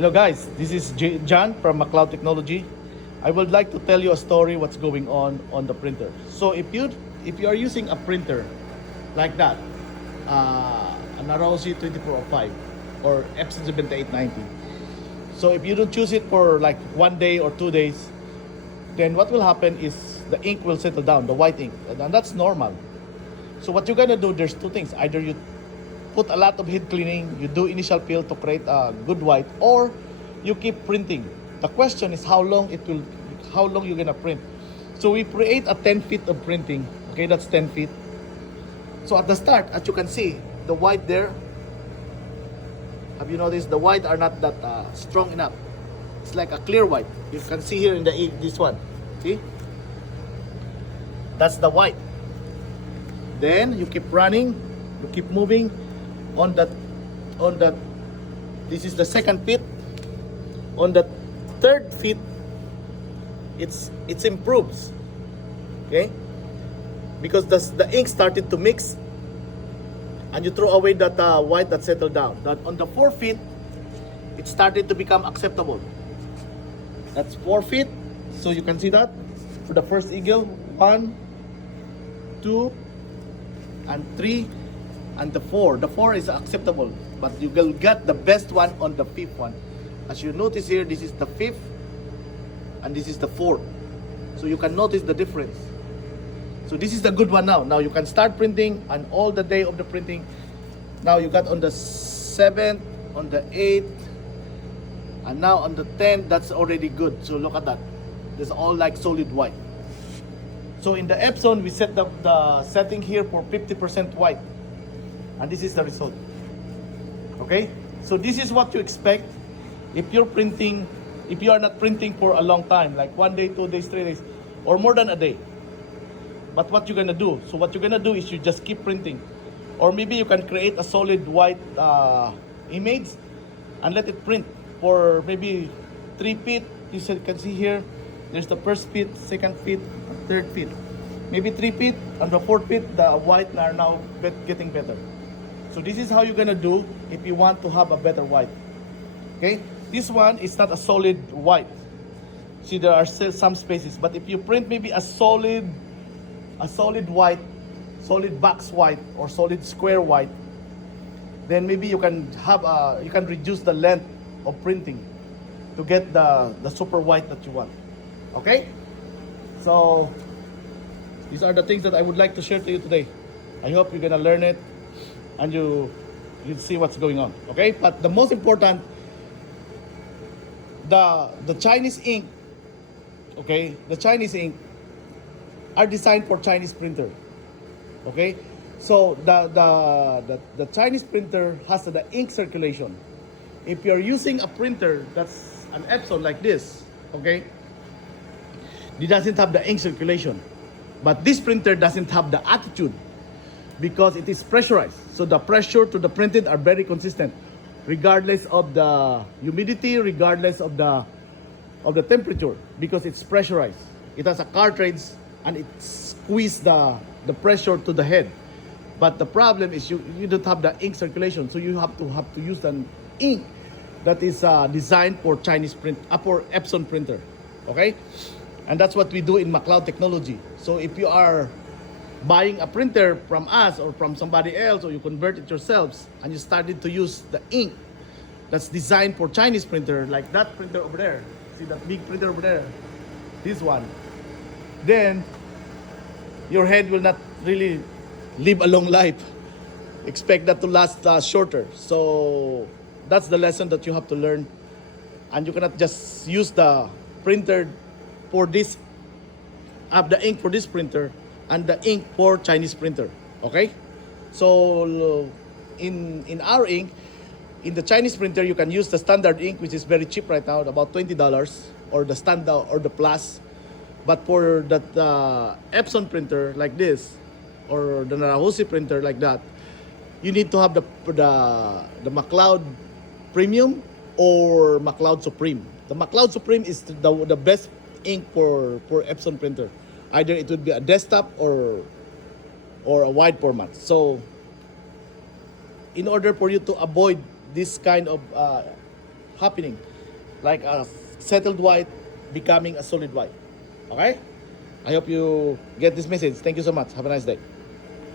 Hello guys, this is John from McLaud Technology. I would like to tell you a story what's going on the printer. So if you are using a printer like that, a Naruhoshi 2405 or Epson 7890. So if you don't choose it for like 1 day or 2 days, then what will happen is the ink will settle down, the white ink, and that's normal. So what you're gonna do, there's two things. Either you put a lot of head cleaning, you do initial peel to create a good white, or you keep printing. The question is how long you're gonna print. So we create a 10 feet of printing. Okay, that's 10 feet. So at the start, as you can see, the white there, have you noticed the white are not that strong enough? It's like a clear white. You can see here in this one. See? That's the white. Then you keep running, you keep moving on that. This is the second feet. On the third feet, it improves. Okay? Because the ink started to mix, and you throw away that white that settled down. That on the 4 feet, it started to become acceptable. That's 4 feet. So you can see that for the first eagle, 1, 2, and 3, and the 4. The 4 is acceptable, but you will get the best one on the 5th one. As you notice here, this is the 5th, and this is the 4th. So you can notice the difference. So this is the good one now. Now you can start printing, and all the day of the printing. Now you got on the 7th, on the 8th, and now on the 10th. That's already good. So look at that. It's all like solid white. So in the Epson, we set the setting here for 50% white, and this is the result. Okay, so this is what you expect if you're printing. If you are not printing for a long time, like 1 day, 2 days, 3 days, or more than a day. But what you're gonna do? So what you're gonna do is you just keep printing, or maybe you can create a solid white image and let it print for maybe 3 feet. You can see here. There's the first feet, second feet, third feet. Maybe 3 feet. On the 4th feet, the white are now getting better. So this is how you're gonna do if you want to have a better white. Okay, this one is not a solid white. See, there are still some spaces. But if you print maybe a solid white, solid box white, or solid square white, then maybe you can reduce the length of printing to get the super white that you want. Okay, so these are the things that I would like to share to you today. I hope you're gonna learn it and you see what's going on. Okay, but the most important, the Chinese ink. Okay, the Chinese ink are designed for Chinese printer. Okay, so the Chinese printer has the ink circulation. If you're using a printer that's an Epson like this, okay, it doesn't have the ink circulation. But this printer doesn't have the attitude because it is pressurized. So the pressure to the printed are very consistent, regardless of the humidity, regardless of the temperature, because it's pressurized. It has a cartridge and it squeezes the pressure to the head. But the problem is you don't have the ink circulation, so you have to use an ink that is designed for for Epson printer. Okay, and that's what we do in McLaud Technology. So if you are buying a printer from us or from somebody else, or you convert it yourselves and you started to use the ink that's designed for Chinese printer, like that printer over there, see that big printer over there, this one, then your head will not really live a long life. Expect that to last shorter. So that's the lesson that you have to learn, and you cannot just use the printer for this, the ink for this printer and the ink for Chinese printer. Okay, so in our ink, in the Chinese printer, you can use the standard ink, which is very cheap right now, about $20, or the standard or the plus. But for that Epson printer like this, or the Naruhoshi printer like that, you need to have the McLaud Premium or McLaud Supreme. The McLaud Supreme is the best ink for Epson printer. Either it would be a desktop or a wide format. So in order for you to avoid this kind of happening, like a settled white becoming a solid white. Okay, I hope you get this message. Thank you so much. Have a nice day.